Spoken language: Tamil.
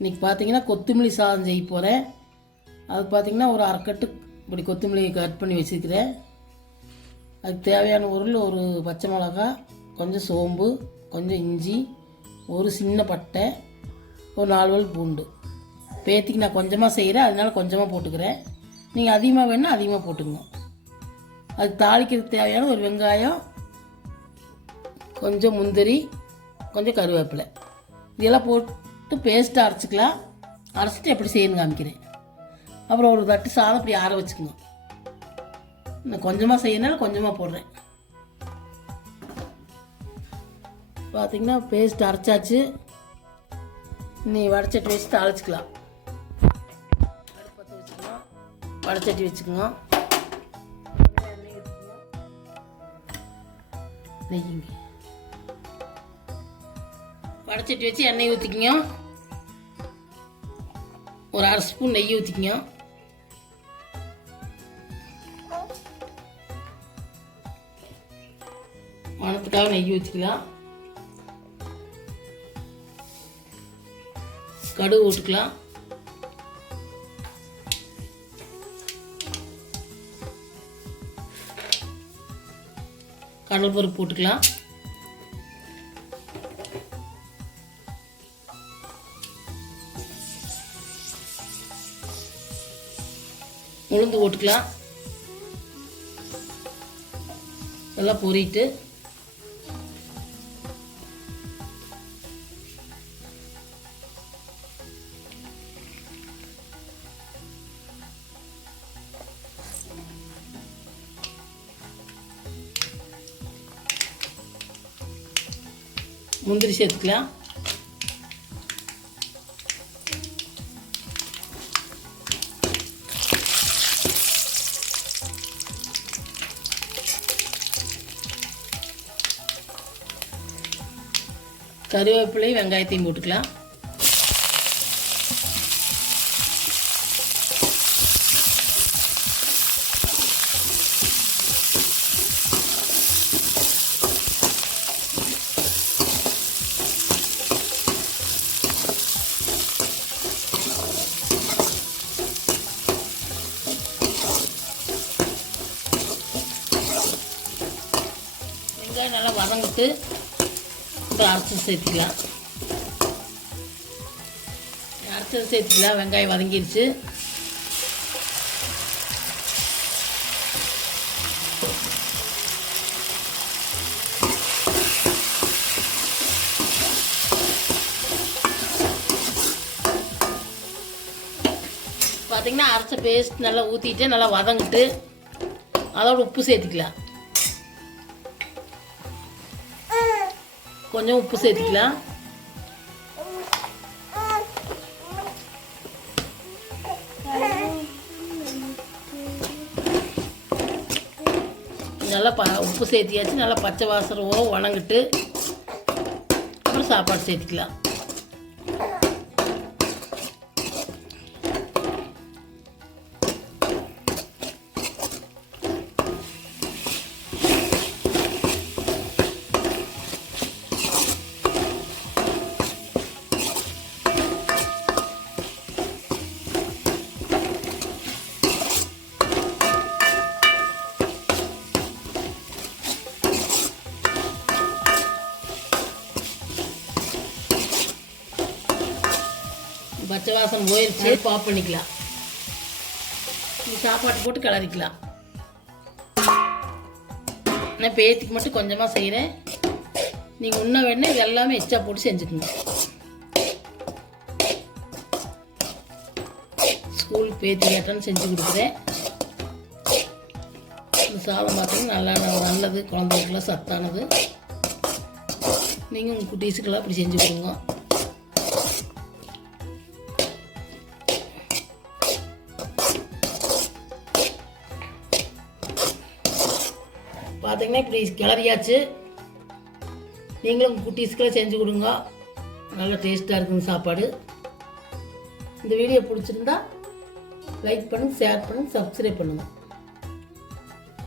இன்றைக்கி பார்த்தீங்கன்னா கொத்தமல்லி சாதம் செய்ய போகிறேன். அது பார்த்திங்கன்னா ஒரு அரைக்கட்டு இப்படி கொத்தமல்லியை கட் பண்ணி வச்சுருக்கிறேன். அதுக்கு தேவையான பொருள் ஒரு பச்சை மிளகாய், கொஞ்சம் சோம்பு, கொஞ்சம் இஞ்சி, ஒரு சின்ன பட்டை, ஒரு 4 பல் பூண்டு. பேத்திக்கு நான் கொஞ்சமாக செய்கிறேன், அதனால கொஞ்சமாக போட்டுக்கிறேன். நீங்கள் அதிகமாக வேணால் அதிகமாக போட்டுங்க. அதுக்கு தாளிக்கிறதுக்கு தேவையான ஒரு வெங்காயம், கொஞ்சம் முந்திரி, கொஞ்சம் கருவேப்பிலை, இதெல்லாம் போட்டு பேஸ்ட்டாக அரைச்சிக்கலாம். அரைச்சிட்டு எப்படி செய்யணும்னு காமிக்கிறேன். அப்புறம் ஒரு தட்டு சாதம் இப்படி ஆற வச்சுக்கோங்க. நான் கொஞ்சமாக செய்யறதுனால கொஞ்சமாக போடுறேன். பார்த்திங்கன்னா பேஸ்ட் அரைச்சாச்சு. நீ வடைச்சட்டி வச்சு தாளிச்சிக்கலாம். அடுப்பத்தை வச்சுக்கணும், வடைச்சட்டி வச்சுக்கோங்க. நெய்யுங்க, வடைச்சட்டி வச்சு எண்ணெய் ஊற்றிக்கிங்க. ஒரு 1/2 ஸ்பூன் நெய் ஊற்றிக்கிங்க. மணத்துக்காக நெய் ஊற்றிக்கலாம். கடுகு போட்டுக்கலாம். கடலைப்பருப்பு போட்டுக்கலாம். உளுந்து போட்டுக்கலாம். எல்லாம் பொரிட்டு முந்திரி சேர்த்துக்கலாம். கருவேப்பிலை, வெங்காயத்தையும் போட்டுக்கலாம். வெங்காயம் நல்லா வதங்கிட்டு அரைச்சி சேர்த்துக்கலாம். அரைச்சது சேர்த்துக்கலாம். வெங்காயம் வதங்கிடுச்சு. பார்த்தீங்கன்னா அரைச்ச பேஸ்ட் நல்லா ஊற்றிட்டு நல்லா வதங்கிட்டு அதோட உப்பு சேர்த்துக்கலாம். கொஞ்சம் உப்பு சேர்த்துக்கலாம். நல்லா உப்பு சேர்த்தியாச்சு. நல்லா பச்சை வாசனை வணங்கிட்டு அப்புறம் சாப்பாடு சேர்த்துக்கலாம். பச்சை வாசம் போயிடுச்சு. பாப் பண்ணிக்கலாம். சாப்பாட்டு போட்டு கிளறிக்கலாம். நான் பேத்திக்கு மட்டும் கொஞ்சமாக செய்கிறேன். நீங்கள் இன்னும் வேணா இது எல்லாமே எக்ஸ்ட்ரா போட்டு செஞ்சுக்கணும். ஸ்கூல் பேத்தி கேட்டான்னு செஞ்சு கொடுக்குறேன். இந்த சாதம் பார்த்தீங்கன்னா நல்லது, குழந்தைகளுக்கெல்லாம் சத்தானது. நீங்கள் உங்கள் குட்டீஸுக்கெல்லாம் அப்படி செஞ்சு கொடுங்க. பார்த்தீங்கன்னா இப்படி கிளறியாச்சு. நீங்களும் உங்கள் குட்டீஸ்க்கெல்லாம் செஞ்சு கொடுங்க. நல்லா டேஸ்ட்டாக இருக்குங்க சாப்பாடு. இந்த வீடியோ பிடிச்சிருந்தா லைக் பண்ணுங்கள், ஷேர் பண்ணுங்கள், சப்ஸ்கிரைப் பண்ணுங்கள்.